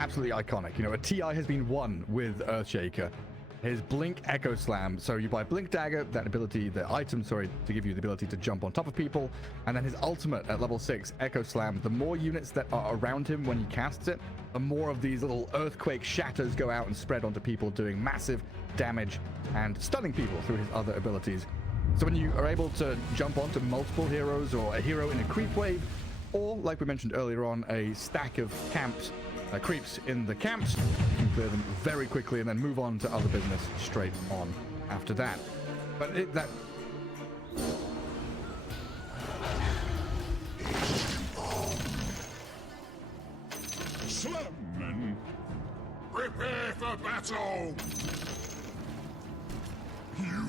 absolutely iconic. You know, a TI has been won with Earthshaker. His Blink Echo Slam. So you buy Blink Dagger, that ability, the item, sorry, to give you the ability to jump on top of people. And then his ultimate at level 6, Echo Slam. The more units that are around him when he casts it, the more of these little earthquake shatters go out and spread onto people, doing massive damage and stunning people through his other abilities. So when you are able to jump onto multiple heroes or a hero in a creep wave, or like we mentioned earlier on, a stack of camps, creeps in the camps, you can clear them very quickly and then move on to other business straight on after that. But Slam, prepare for battle! You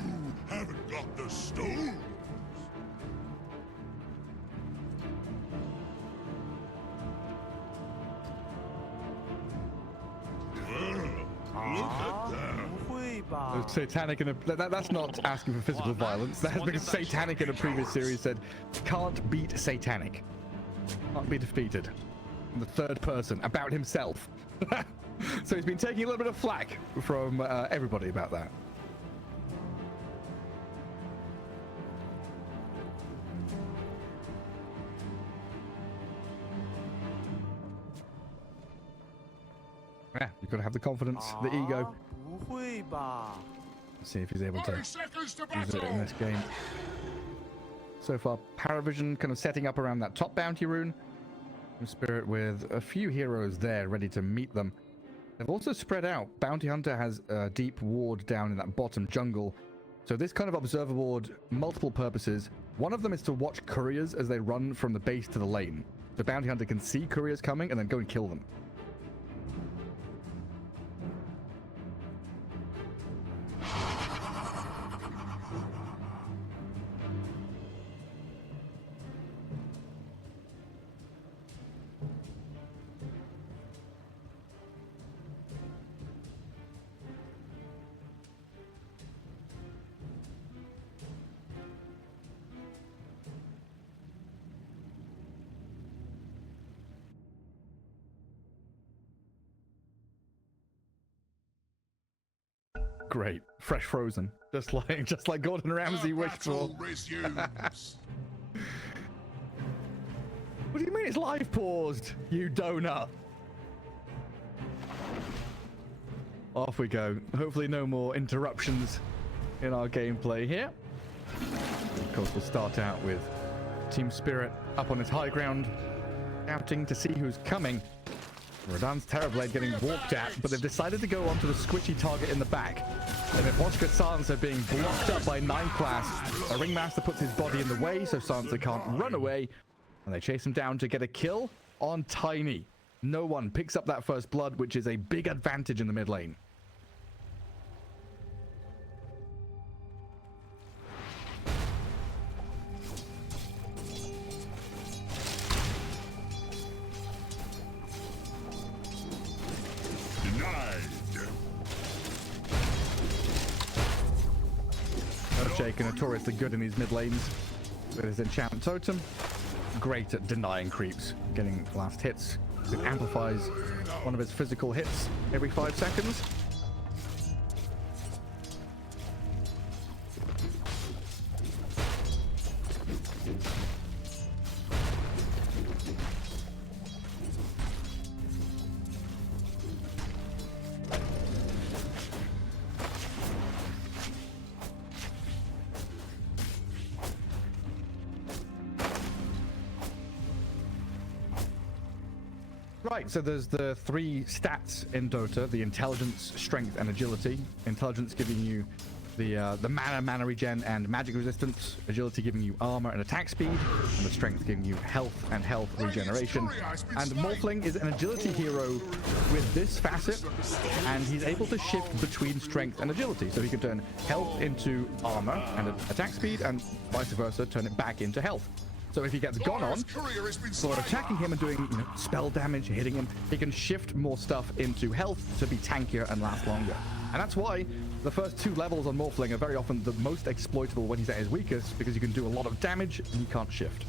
haven't got the stones! Look at them! Satanic in a, that's not asking for physical violence. That has been Satanic in a previous series said, can't beat Satanic. Can't be defeated. In the third person, about himself. So he's been taking a little bit of flack from everybody about that. Yeah, you've got to have the confidence, the ego. Let's see if he's able to use it in this game. So far, Parivision kind of setting up around that top bounty rune. Spirit with a few heroes there ready to meet them. They've also spread out. Bounty Hunter has a deep ward down in that bottom jungle. So this kind of observer ward, multiple purposes. One of them is to watch couriers as they run from the base to the lane. The Bounty Hunter can see couriers coming and then go and kill them. Great, fresh frozen, just like Gordon Ramsay wished for. What do you mean it's live paused, you donut? Off we go. Hopefully no more interruptions in our gameplay here. Of course, we'll start out with Team Spirit up on his high ground, shouting to see who's coming. Radan's Terrorblade getting walked at, but they've decided to go onto the squishy target in the back. And if Oscar Sansa being blocked up by 9 class, a Ringmaster puts his body in the way so Sansa can't run away, and they chase him down to get a kill on Tiny. No one picks up that first blood, which is a big advantage in the mid lane. Earthshaker notoriously good in these mid lanes with his enchant totem. Great at denying creeps, getting last hits. It amplifies one of his physical hits every 5 seconds. Right, so there's the 3 stats in Dota, the intelligence, strength, and agility. Intelligence giving you the mana regen and magic resistance, agility giving you armor and attack speed, and the strength giving you health and health regeneration. And Morphling is an agility hero with this facet, and he's able to shift between strength and agility. So he can turn health into armor and attack speed, and vice versa, turn it back into health. So if he gets gone on, for attacking him and doing spell damage, hitting him, he can shift more stuff into health to be tankier and last longer. And that's why the first 2 levels on Morphling are very often the most exploitable when he's at his weakest, because you can do a lot of damage and you can't shift.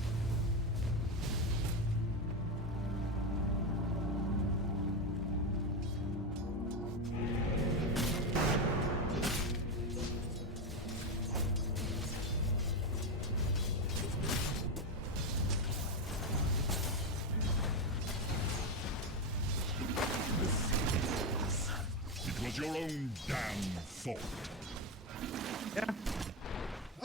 was your own damn fault. Yeah.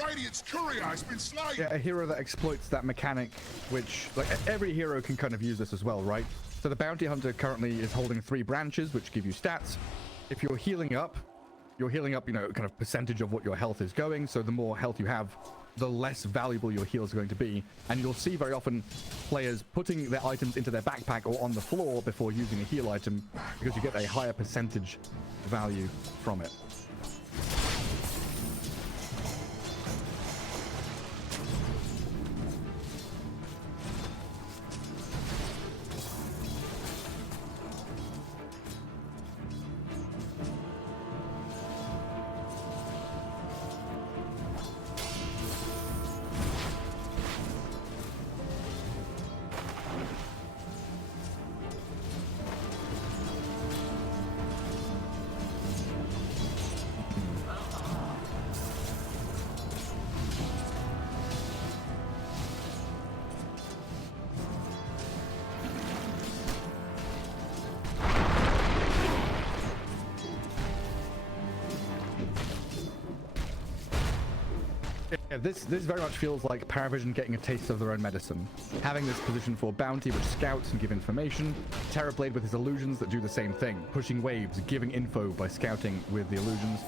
Radiant's courier has been slain. Yeah, a hero that exploits that mechanic, which like every hero can kind of use this as well, right? So the bounty hunter currently is holding 3 branches, which give you stats. If you're healing up, you know, kind of percentage of what your health is going. So the more health you have, the less valuable your heals are going to be. And you'll see very often players putting their items into their backpack or on the floor before using a heal item, because you get a higher percentage value from it. Yeah, this very much feels like Parivision getting a taste of their own medicine. Having this position for bounty, which scouts and give information. Terrorblade with his illusions that do the same thing. Pushing waves, giving info by scouting with the illusions,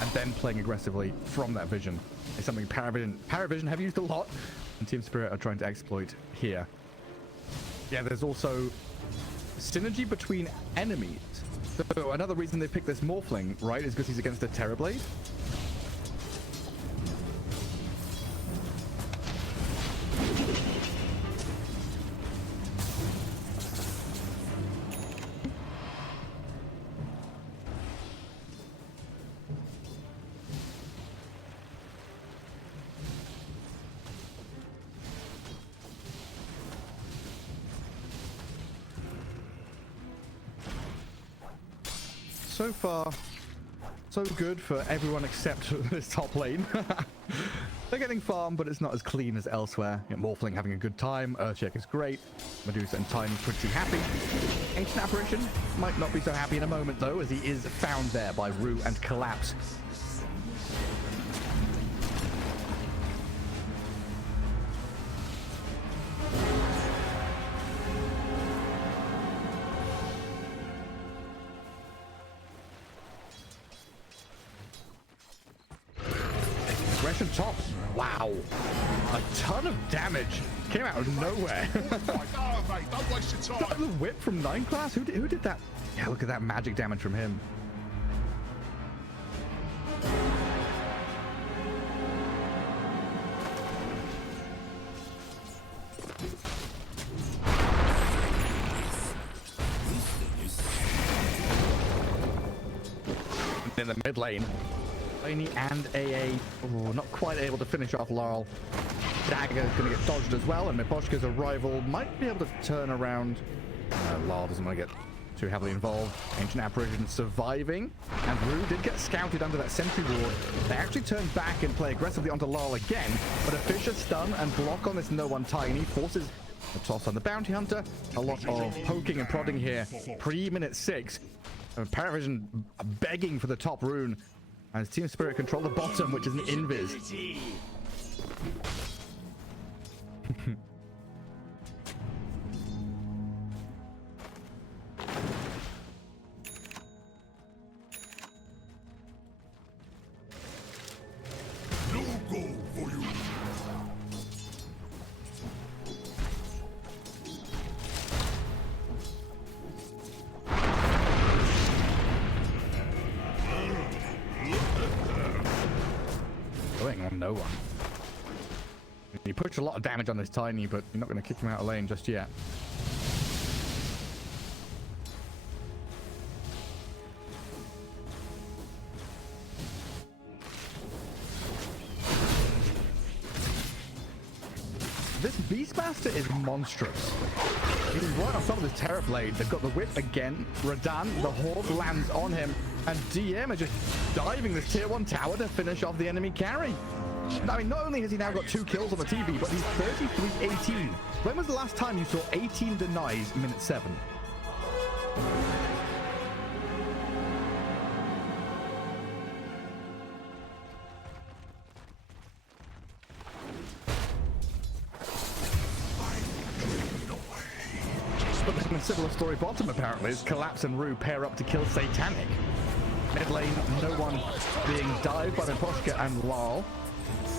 and then playing aggressively from that vision is something Parivision have used a lot, and Team Spirit are trying to exploit here. Yeah, there's also synergy between enemies. So another reason they picked this Morphling, right, is because he's against a Terrorblade. So far, so good for everyone except this top lane. They're getting farm, but it's not as clean as elsewhere. You know, Morphling having a good time. Earthcheck is great. Medusa and Tiny pretty happy. Ancient Apparition might not be so happy in a moment, though, as he is found there by Rue and Collapse. Aggression top. Wow. A ton of damage. Came out of nowhere. Don't waste your time. The whip from 9 class? Who did that? Yeah, look at that magic damage from him. In the mid lane, Laney and AA, not quite able to finish off Laurel. Dagger is going to get dodged as well, and Miposhka's arrival might be able to turn around. Laurel doesn't want to get too heavily involved. Ancient Apparition surviving, and Rue did get scouted under that sentry ward. They actually turn back and play aggressively onto Laurel again, but a Fisher stun and block on this No One Tiny forces a toss on the Bounty Hunter. A lot of poking and prodding here pre-minute 6. Parivision begging for the top rune as Team Spirit control the bottom, which is an invis. No goal for you. Going on no one. You push a lot of damage on this Tiny, but you're not going to kick him out of lane just yet. This Beastmaster is monstrous. He's right on top of this Terrorblade. They've got the whip again. Radan, the Horde lands on him, and DM are just diving this tier 1 tower to finish off the enemy carry. I mean, not only has he now got 2 kills on the TV, but he's 33-18. When was the last time you saw 18 denies minute 7? similar story bottom, apparently, as Collapse and Rue pair up to kill Satanic. Mid lane, no one being dived by Imposhka and Lal.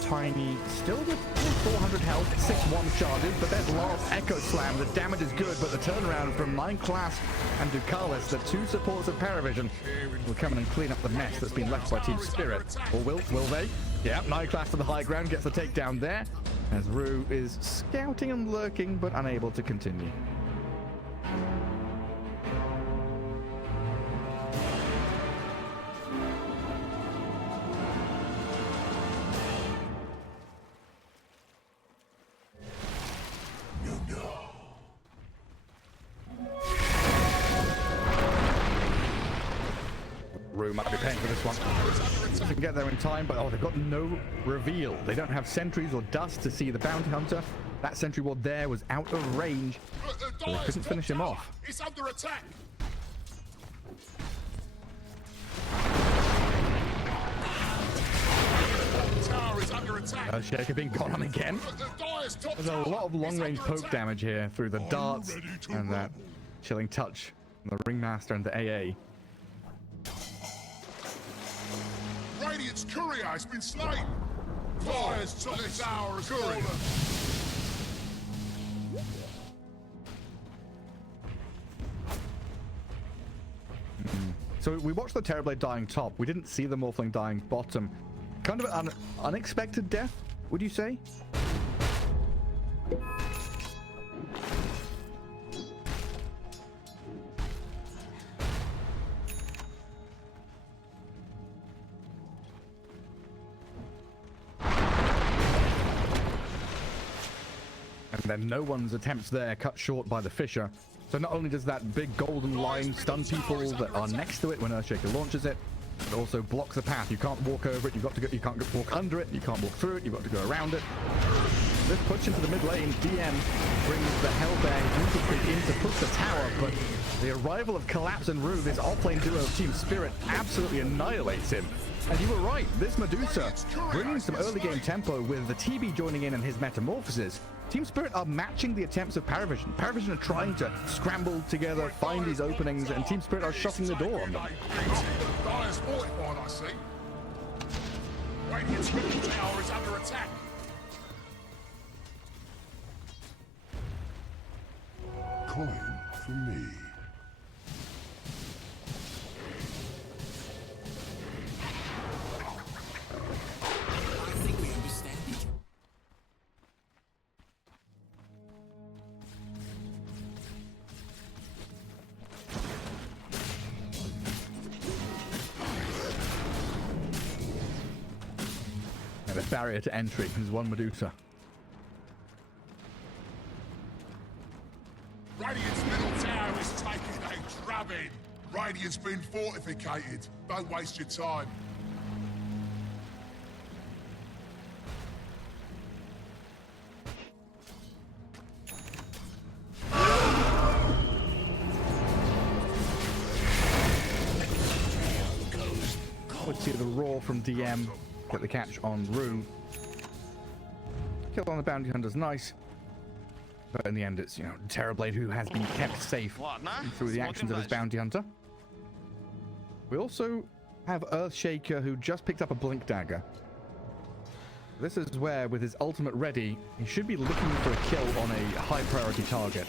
Tiny still with 400 health, 6-1 charges, but there's Lal's Echo Slam. The damage is good, but the turnaround from 9 Class and Ducalis, the two supports of Parivision, will come in and clean up the mess that's been left by Team Spirit. Or will they? Yeah, 9 Class to the high ground, gets the takedown there, as Rue is scouting and lurking, but unable to continue. Rue might be paying for this one. Doesn't get there in time, but they've got no reveal. They don't have sentries or dust to see the bounty hunter. That sentry ward there was out of range, so they couldn't finish him off. It's under attack. Tower is under attack. Shaker being gone on again. There's a lot of long-range poke damage here through the darts and that chilling touch from the Ringmaster and the AA. Radiant's courier has been slain. Fire's top tower is fallen. So we watched the Terrorblade dying top. We didn't see the Morphling dying bottom. Kind of an unexpected death, would you say? And then no one's attempts there cut short by the Fisher. So not only does that big golden line stun people that are next to it when Earthshaker launches it, it also blocks the path. You can't walk over it, you can't walk under it, you can't walk through it, you've got to go around it. This push into the mid lane, DM brings the Hellbang infantry in to push the tower, but the arrival of Collapse and Rue, this off-lane duo of Team Spirit, absolutely annihilates him. And you were right, this Medusa bringing some early game tempo with the TB joining in and his metamorphoses. Team Spirit are matching the attempts of Parivision. Parivision are trying to scramble together, find these openings, and Team Spirit are shutting the door on them. Dire's fortified, I see. Radiant's middle tower is under attack. Coin for me. And a barrier to entry is one Medusa. Radiant's middle tower is taking a drubbing. Radiant's been fortificated. Don't waste your time. Let's see the roar from DM. Get the catch on Rue. Kill on the bounty hunter's nice. But in the end, it's, Terrorblade who has been kept safe through the actions of his bounty hunter. We also have Earthshaker who just picked up a Blink Dagger. This is where, with his ultimate ready, he should be looking for a kill on a high priority target.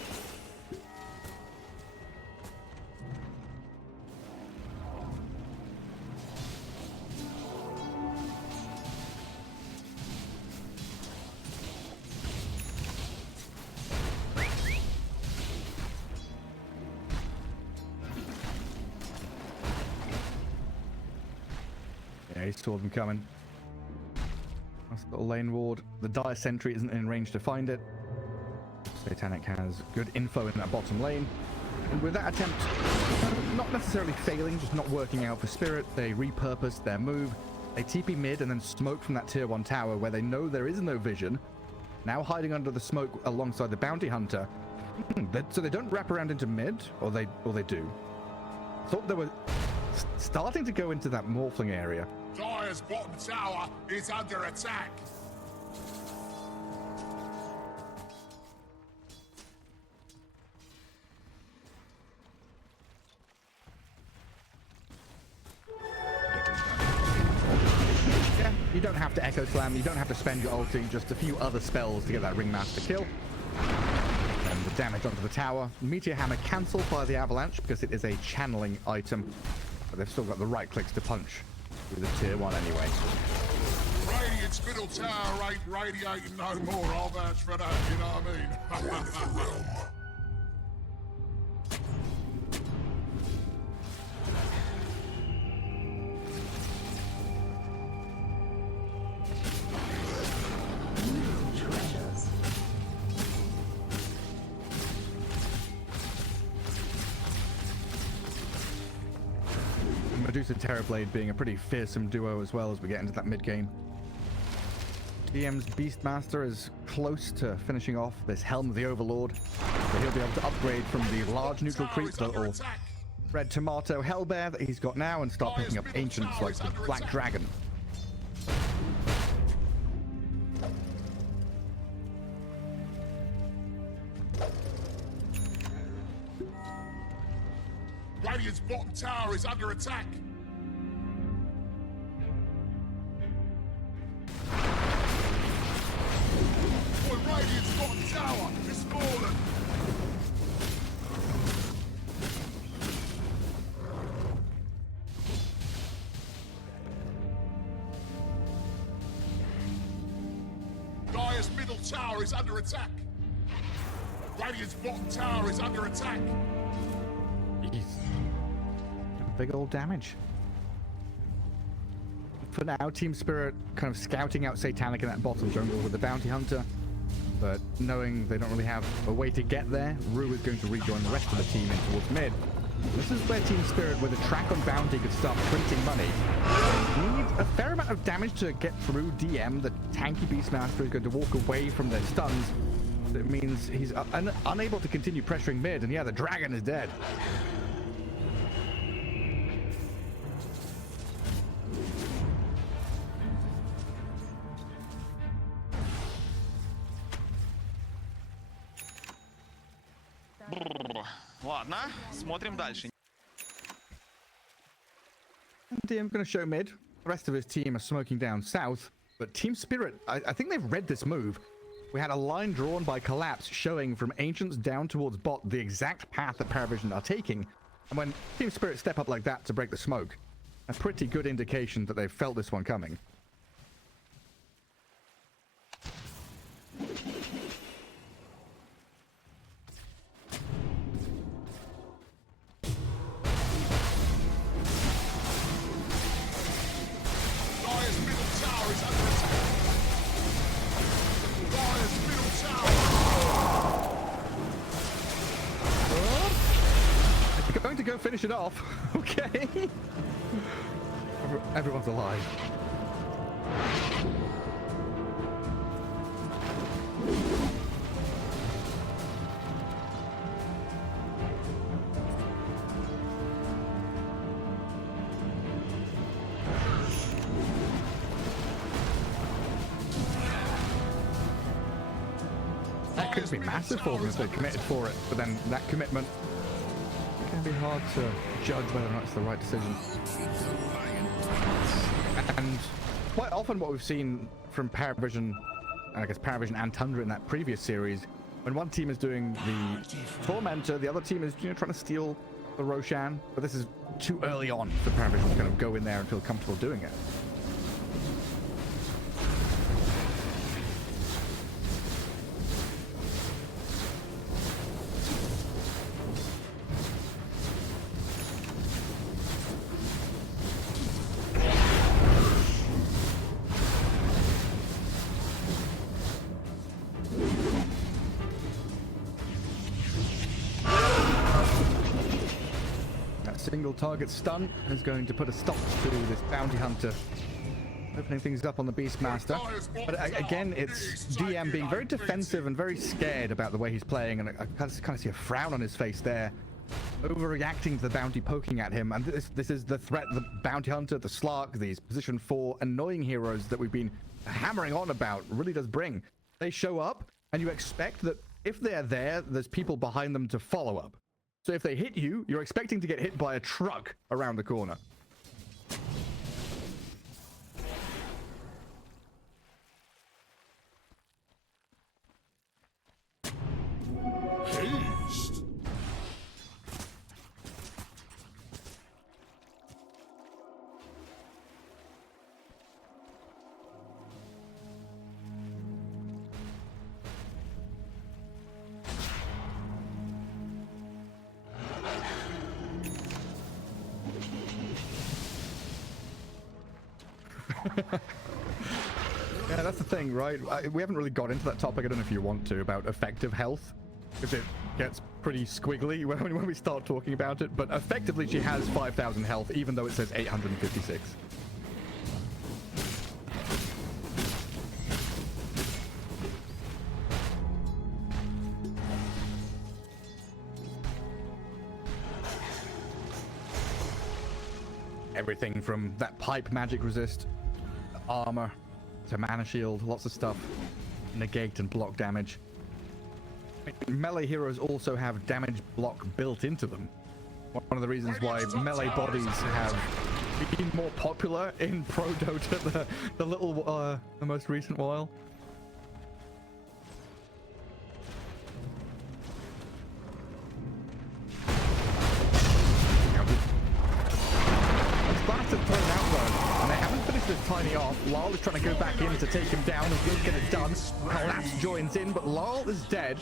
He saw them coming. That's a little lane ward. The Dire Sentry isn't in range to find it. Satanic has good info in that bottom lane. And with that attempt, not necessarily failing, just not working out for Spirit, they repurposed their move. They TP mid and then smoke from that tier 1 tower where they know there is no vision. Now hiding under the smoke alongside the bounty hunter. So they don't wrap around into mid, or they do. Thought they were starting to go into that Morphling area. Dire's bottom tower is under attack. don't have to Echo Slam, you don't have to spend your ulti, just a few other spells to get that Ringmaster kill. And the damage onto the tower. Meteor Hammer cancelled by the Avalanche because it is a channeling item. But they've still got the right clicks to punch with a tier 1 anyway. Radiant's middle tower ain't radiating no more. I'll vouch for that, you know what I mean? Medusa Terrorblade being a pretty fearsome duo as well as we get into that mid game. DM's Beastmaster is close to finishing off this Helm of the Overlord, so he'll be able to upgrade from the large neutral creep to the little red tomato Hellbear that he's got now and start picking up ancients like the Black Dragon. Radiant's bottom tower is under attack. Boy, Radiant's bottom tower is fallen. Dire's middle tower is under attack. Radiant's bottom tower is under attack. Big old damage. For now, Team Spirit kind of scouting out Satanic in that bottom jungle with the Bounty Hunter, but knowing they don't really have a way to get there, Rue is going to rejoin the rest of the team in towards mid. This is where Team Spirit with a track on Bounty could start printing money. Need a fair amount of damage to get through DM. The tanky Beastmaster is going to walk away from their stuns. It means he's unable to continue pressuring mid, and yeah, the dragon is dead. Ладно, смотрим дальше. DM going to show mid. The rest of his team are smoking down south, but Team Spirit, I think they've read this move. We had a line drawn by Collapse showing from Ancients down towards bot the exact path that Parivision are taking, and when Team Spirit step up like that to break the smoke, a pretty good indication that they've felt this one coming. Going to go finish it off. Okay. Everyone's alive. That could be massive for them if they committed for it, but then that commitment can be hard to judge whether or not it's the right decision. And quite often what we've seen from Parivision, and I guess Parivision and Tundra in that previous series, when one team is doing the Tormentor, the other team is trying to steal the Roshan, but this is too early on for Parivision to kind of go in there and feel comfortable doing it. Single target stun is going to put a stop to this Bounty Hunter, opening things up on the Beastmaster. But again, it's DM being very defensive and very scared about the way he's playing, and I kind of see a frown on his face there, overreacting to the Bounty poking at him. And this is the threat: the Bounty Hunter, the Slark, these position 4 annoying heroes that we've been hammering on about really does bring. They show up, and you expect that if they're there, there's people behind them to follow up. So if they hit you, you're expecting to get hit by a truck around the corner. Yeah, that's the thing, right? We haven't really got into that topic. I don't know if you want to, about effective health, because it gets pretty squiggly when we start talking about it. But effectively, she has 5,000 health, even though it says 856. Everything from that pipe magic resist, armor, to mana shield, lots of stuff. Negate and block damage. Melee heroes also have damage block built into them. One of the reasons why melee bodies have been more popular in Pro Dota the most recent while. Thrown out though, and they haven't finished this tiny off. Lyle is trying to go back in to take him down and he'll get it done. Collapse joins in, but Lyle is dead,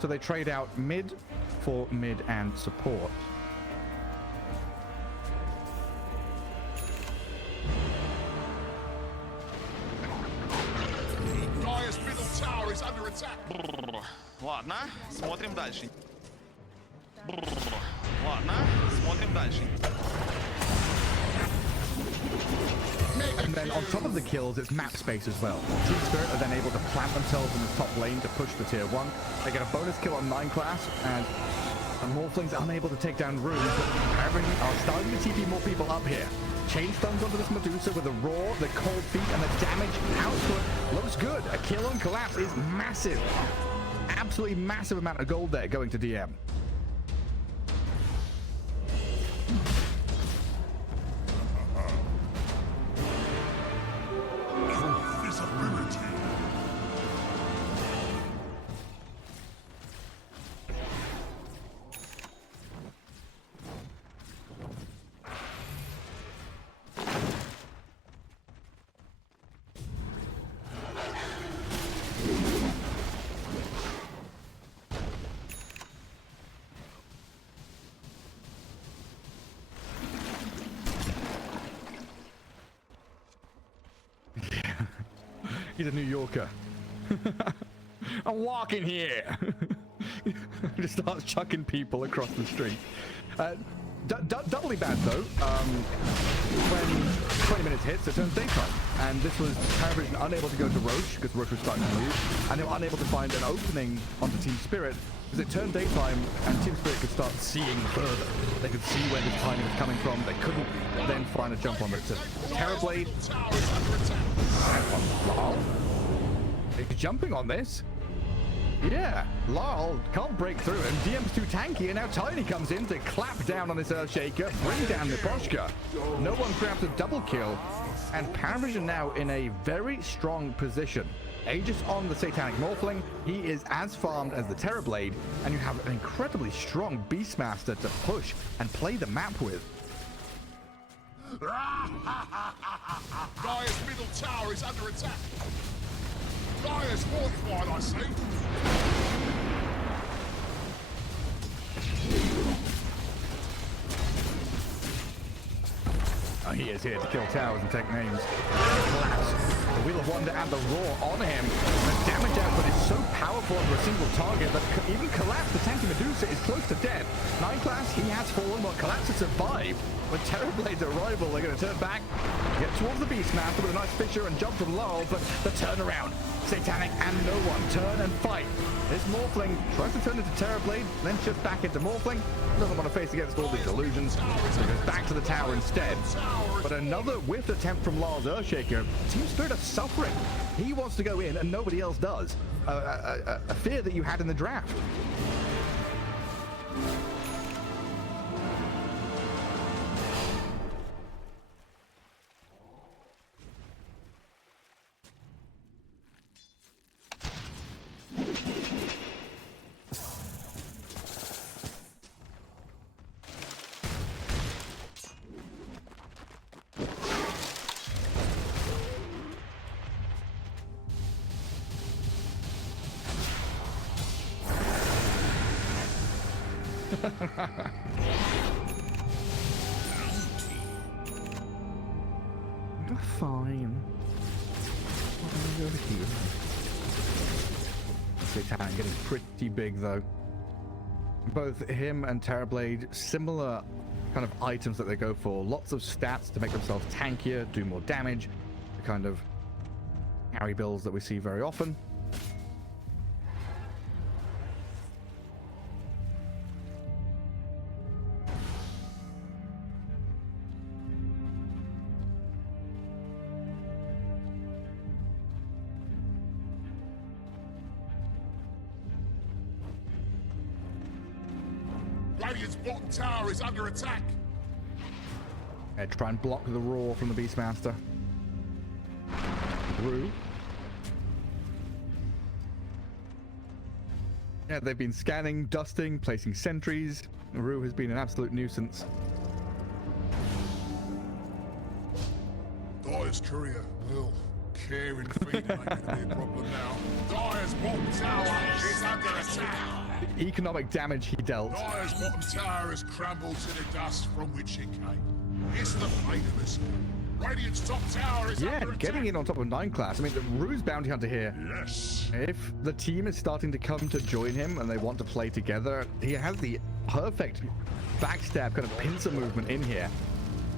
so they trade out mid for mid and support. Dire's middle tower is under attack. Ладно, смотрим дальше. Ладно, смотрим дальше. And then on top of the kills, it's map space as well. Team Spirit are then able to plant themselves in the top lane to push the tier 1. They get a bonus kill on 9 class, and Morphling's unable to take down runes, but Parivision are starting to TP more people up here. Chain stuns onto this Medusa with the roar, the cold feet, and the damage output looks good. A kill on Collapse is massive. Absolutely massive amount of gold there going to DM. He's a New Yorker. I'm walking here. Just starts chucking people across the street. Doubly bad though. When 20 minutes hits, it turns daytime, and this was Parivision unable to go to Roche because Roche was starting to move, and they were unable to find an opening onto Team Spirit because it turned daytime, and Team Spirit could start seeing further. They could see where this timing was coming from. They couldn't then find a jump on it. So Terrorblade. Lyle? He's jumping on this. Yeah, Lyle can't break through him. DM's too tanky, and now Tiny comes in to clap down on this Earthshaker, bring down Niposhka. No one grabs a double kill, and Parivision now in a very strong position. Aegis on the Satanic Morphling, he is as farmed as the Terrorblade, and you have an incredibly strong Beastmaster to push and play the map with. Dire's middle tower is under attack. Dire's fortified, I see. Oh, he is here to kill towers and take names. Collapse. The Wheel of Wonder and the Roar on him. The damage output is so powerful under a single target that even Collapse, the tanky Medusa, is close to dead. 9 class, he has fallen, but Collapse has survived. With Terrorblade's arrival, they're going to turn back, get towards the Beastmaster with a nice fissure and jump from Lyle, but the turnaround. Satanic and no one turn and fight. This Morphling tries to turn into Terrorblade, then shifts back into Morphling. Doesn't want to face against all these illusions, so goes back to the tower instead. But another whiffed attempt from Lyle's Earthshaker. Team Spirit are suffering. He wants to go in and nobody else does. A fear that you had in the draft. Fine. I'll go over here. Talent getting pretty big though. Both him and Terrorblade, similar kind of items that they go for. Lots of stats to make themselves tankier, do more damage. The kind of carry builds that we see very often. Radiant's bottom tower is under attack. Try and block the roar from the Beastmaster. Rue. Yeah, they've been scanning, dusting, placing sentries. Rue has been an absolute nuisance. Dyer's courier. Well, care and feeding ain't gonna be a problem now. Dyer's bottom tower is under attack. The economic damage he dealt. Dyer's bottom tower has crumbled to the dust from which it came. It's the fate of us. Radiant's top tower is under attack. Getting in on top of 9 class. I mean, the Rue's bounty hunter here. Yes. If the team is starting to come to join him and they want to play together, he has the perfect backstab kind of pincer movement in here.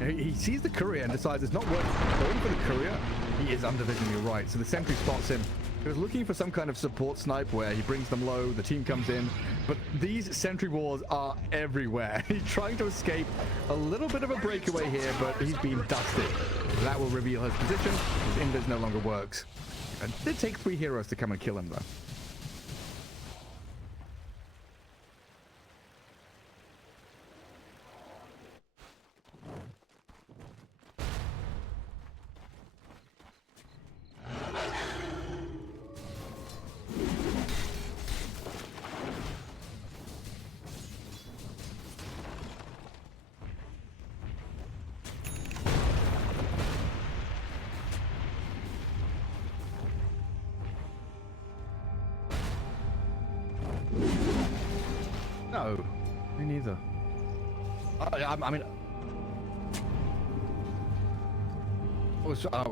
He sees the courier and decides it's not worth going for the courier. He is under vision, you're right. So the sentry spots him. He was looking for some kind of support snipe where he brings them low, the team comes in, but these sentry wars are everywhere. He's trying to escape a little bit of a breakaway here, but he's been dusted. That will reveal his position. His invis no longer works. It did take 3 heroes to come and kill him though. No, me neither. I mean,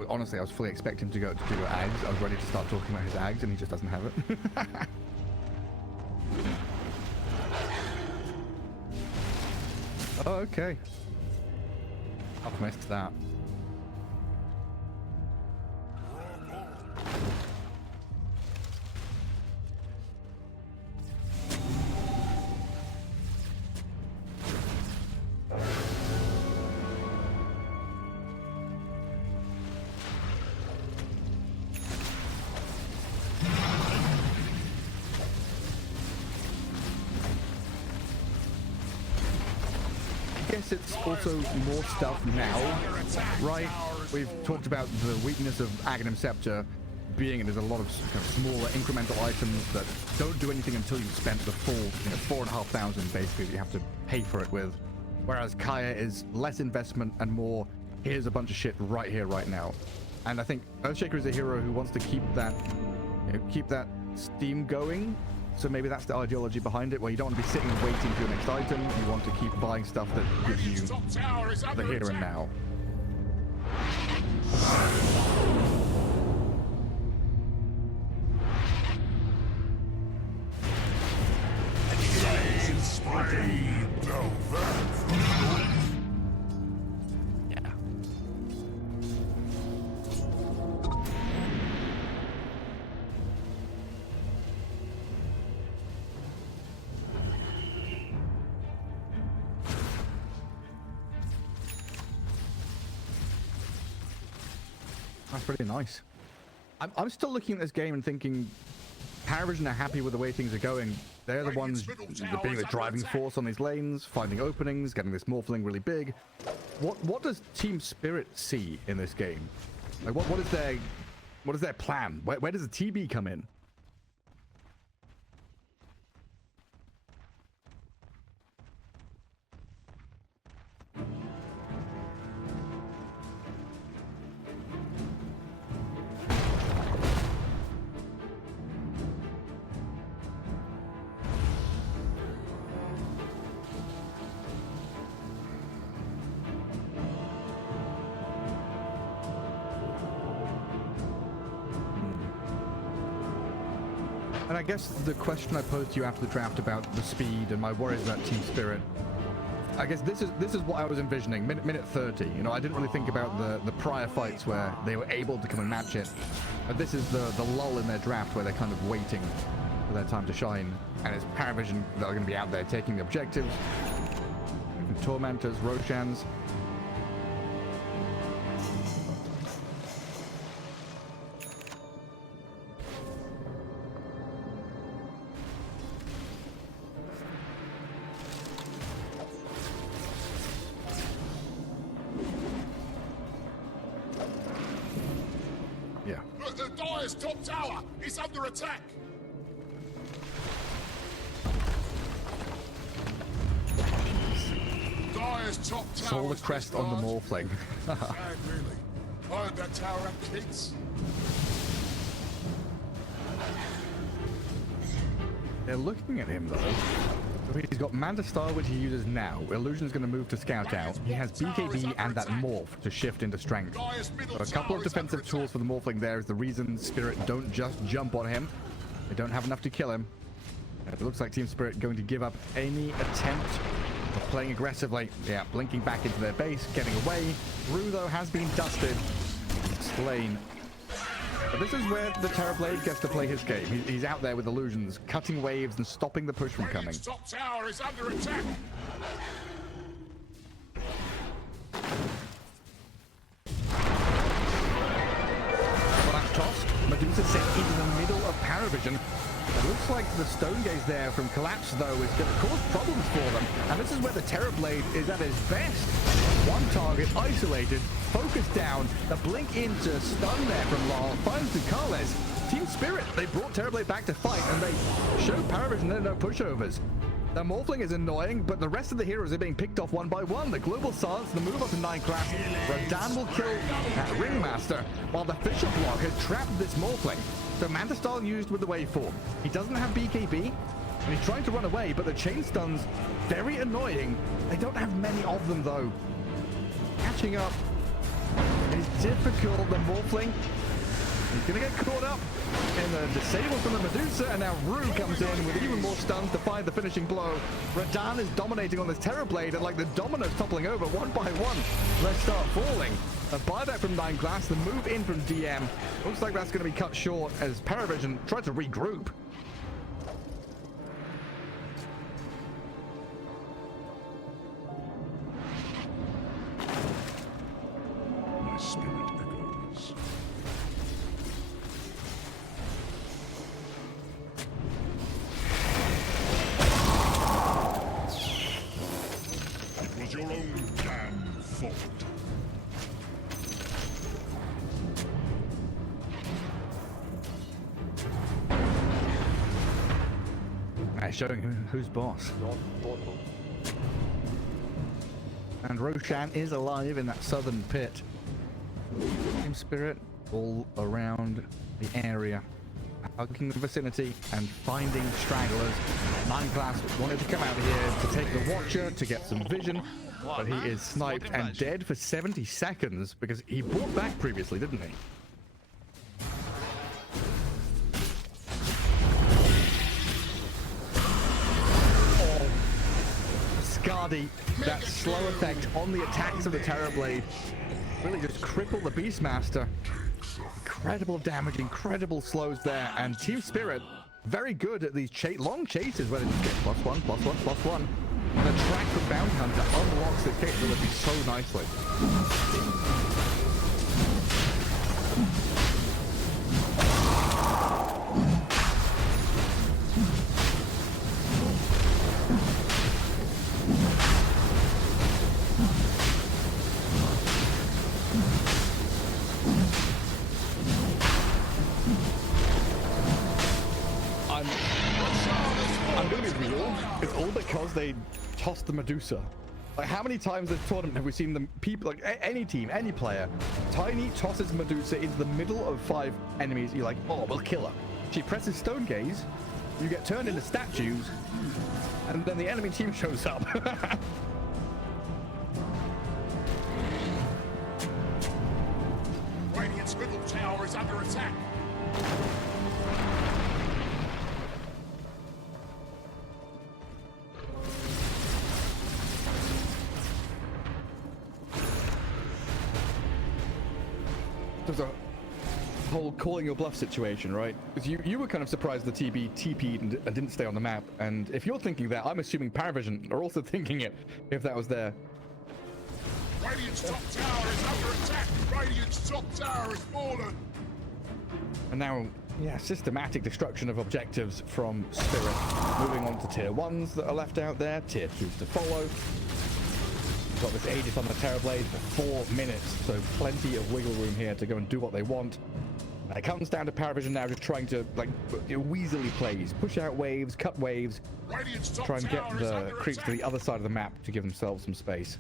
honestly, I was fully expecting him to go to do Ags. I was ready to start talking about his Ags, and he just doesn't have it. Oh, okay. I've missed that. It's also more stuff now, right? We've talked about the weakness of Aghanim Scepter being there's a lot of kind of smaller incremental items that don't do anything until you've spent the full 4,500 basically that you have to pay for it with. Whereas Kaya is less investment and more, here's a bunch of shit right here, right now. And I think Earthshaker is a hero who wants to keep that, keep that steam going. So maybe that's the ideology behind it, where you don't want to be sitting and waiting for your next item. You want to keep buying stuff that gives you the here and now. That's pretty nice. I'm still looking at this game and thinking Parivision are happy with the way things are going. They're the ones being the driving force on these lanes, finding openings, getting this morphling really big. What does Team Spirit see in this game? Like what is their plan? Where does the TB come in? And I guess the question I posed to you after the draft about the speed and my worries about team spirit, I guess this is what I was envisioning. Minute 30. You know, I didn't really think about the prior fights where they were able to come and match it. But this is the lull in their draft where they're kind of waiting for their time to shine. And it's Parivision that are going to be out there taking the objectives. Tormentors, Roshans. Yeah. Look, the Dire's top tower is under attack. Dire's top tower. Saw the crest on the Morphling. Sad, really. I heard that tower had kids. They're looking at him though. He's got Manta Star, which he uses now. Illusion's going to move to scout out. He has BKB and that morph to shift into strength. So a couple of defensive tools for the Morphling there is the reason Spirit don't just jump on him. They don't have enough to kill him. It looks like Team Spirit going to give up any attempt of playing aggressively. Yeah, blinking back into their base, getting away. Rue, though, has been dusted. Slain. But this is where the Terrorblade gets to play his game. He's out there with illusions, cutting waves and stopping the push from coming. Radiant's top tower is under attack. Well, that's tossed. Medusa sent into the middle of Parivision. It looks like the Stone Gaze there from Collapse, though, is going to cause problems for them. And this is where the Terrorblade is at his best. One target isolated, focused down, the blink into stun there from Lal, finds Ducales. Team Spirit, they brought Terrorblade back to fight, and they showed Parivision there are no pushovers. The Morphling is annoying, but the rest of the heroes are being picked off one by one. The Global Silence, the move up to 9 class, Radan will kill that Ringmaster, while the Fisher Block has trapped this Morphling. So Manta Star used with the wave form. He doesn't have BKB, and he's trying to run away, but the chain stun's very annoying. They don't have many of them, though. Catching up is difficult. The Morphling, he's going to get caught up in the disable from the Medusa, and now Rue comes in with even more stuns to find the finishing blow. Radan is dominating on this Terrorblade, and like the dominoes toppling over one by one, let's start falling. A buyback from 9 class, the move in from DM. Looks like that's going to be cut short as Parivision tries to regroup. My spirit echoes. It was your own damn fault. Showing who's boss. And Roshan is alive in that southern pit. Team Spirit all around the area, hugging the vicinity and finding stragglers. 9 class wanted to come out here to take the Watcher to get some vision, but he is sniped and dead for 70 seconds because he brought back previously, didn't he? That slow effect on the attacks of the Terrorblade really just crippled the Beastmaster. Incredible damage, incredible slows there, and Team Spirit very good at these long chases where they just get +1, +1, +1. And the track from Bounty Hunter unlocks this capability so nicely. I'm gonna be real. It's all because they tossed the Medusa. Like, how many times this tournament have we seen them, people, like any team, any player, Tiny tosses Medusa into the middle of 5 enemies. You're like, oh, we'll kill her. She presses Stone Gaze, you get turned into statues, and then the enemy team shows up. Radiant's middle tower is under attack. there's a whole calling your bluff situation, right? Because you were kind of surprised the TB TP'd and didn't stay on the map. And if you're thinking that, I'm assuming Parivision are also thinking it, if that was there. Radiant's top tower is under attack. Radiant's top tower has fallen. And now, yeah, systematic destruction of objectives from Spirit. Moving on to tier 1s that are left out there, tier 2s to follow. Got this Aegis on the Terrorblade for 4 minutes, so plenty of wiggle room here to go and do what they want. And it comes down to Parivision now just trying to, like, weaselly plays, push out waves, cut waves, try and get the creeps to the other side of the map to give themselves some space.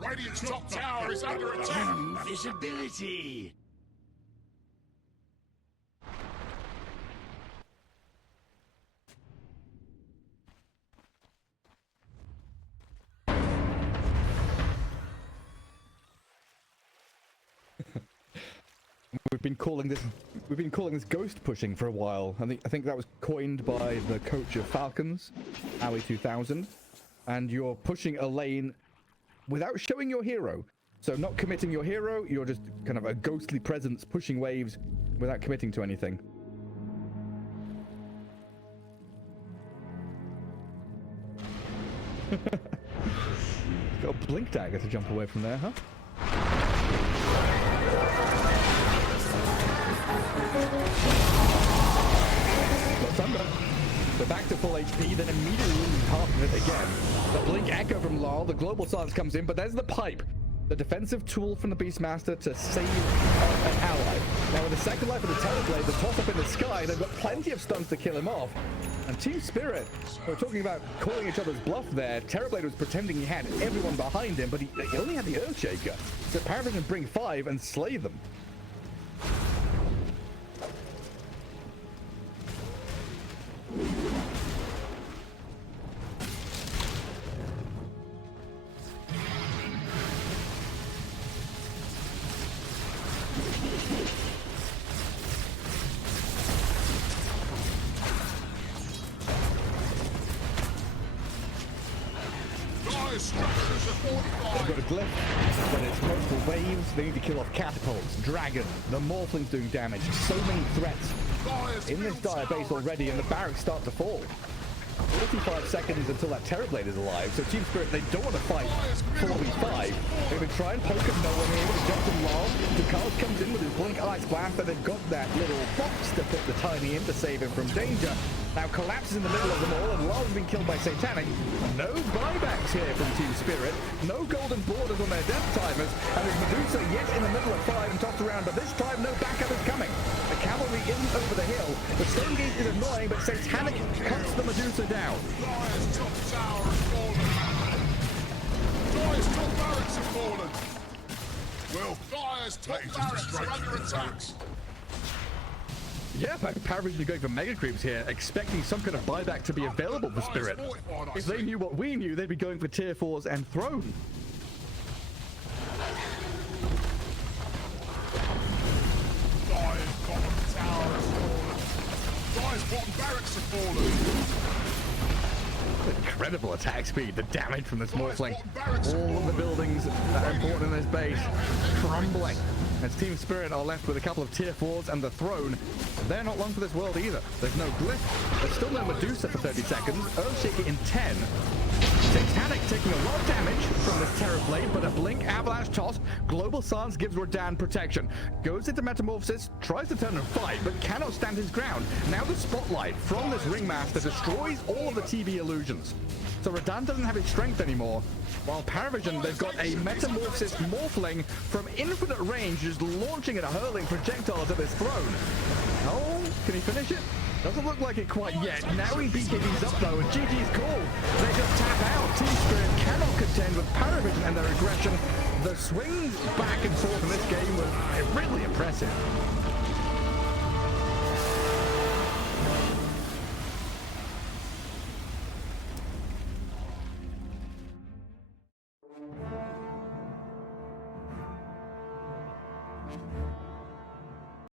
Radiant's top tower is under attack. Invisibility. We've been calling this ghost pushing for a while. I think that was coined by the coach of Falcons, Ali 2000. And you're pushing a lane without showing your hero. So not committing your hero, you're just kind of a ghostly presence pushing waves without committing to anything. Got a blink dagger to jump away from there, huh? Got thunder. They're back to full HP, then immediately losing half of it again. The blink echo from Lol, the global silence comes in, but there's the pipe. The defensive tool from the Beastmaster to save an ally. Now with the second life of the Terrorblade, the toss up in the sky, they've got plenty of stuns to kill him off. And Team Spirit, we're talking about calling each other's bluff there. Terrorblade was pretending he had everyone behind him, but he only had the Earthshaker. So Parivision bring 5 and slay them. They've got a glyph, but it's multiple waves. They need to kill off catapults, dragon, the morphlings doing damage. So many threats in this dire base already, and the barracks start to fall. 45 seconds until that Terrorblade is alive, so Team Spirit, they don't want to fight 4v5. They've been trying, poke him, no one here, but jump and lob. Ducals comes in with his blink ice blast, but they've got that little box to put the Tiny in to save him from danger. Now collapses in the middle of them all, and Lol's been killed by Satanic. No buybacks here from Team Spirit. No golden borders on their death timers, and there's Medusa yet in the middle of 5 and tossed around, but this time no backup is coming. The cavalry isn't over the hill. The Stone Gate is annoying, but Satanic cuts the Medusa down. Dire's top tower has fallen. Dire's top barracks have fallen. Well, Dire's top barracks are under attack. Yeah, Parivision are going for mega creeps here, expecting some kind of buyback to be available for Spirit. If they knew what we knew, they'd be going for tier 4s and Throne. Dire's bottom tower has fallen. Dire's bottom barracks have fallen. Incredible attack speed, the damage from this Morphling. All of the buildings that are important in this base crumbling. As Team Spirit are left with a couple of tier 4s and the Throne. They're not long for this world either. There's no glyph. There's still no Medusa for 30 seconds. Earthshaker in 10. Satanic taking a lot of damage from this Terrorblade, but a blink avalanche toss. Global Silence gives Radahn protection. Goes into Metamorphosis, tries to turn and fight, but cannot stand his ground. Now the spotlight from this Ringmaster destroys all of the TB illusions. So Radahn doesn't have his strength anymore. While Parivision, they've got a Metamorphosis Morphling from infinite range, just launching and hurling projectiles at this Throne. Oh, can he finish it? Doesn't look like it quite yet. Now he BKBs up though, and GG's call. They just tap out. Team Spirit cannot contend with Parivision and their aggression. The swings back and forth in this game were really impressive.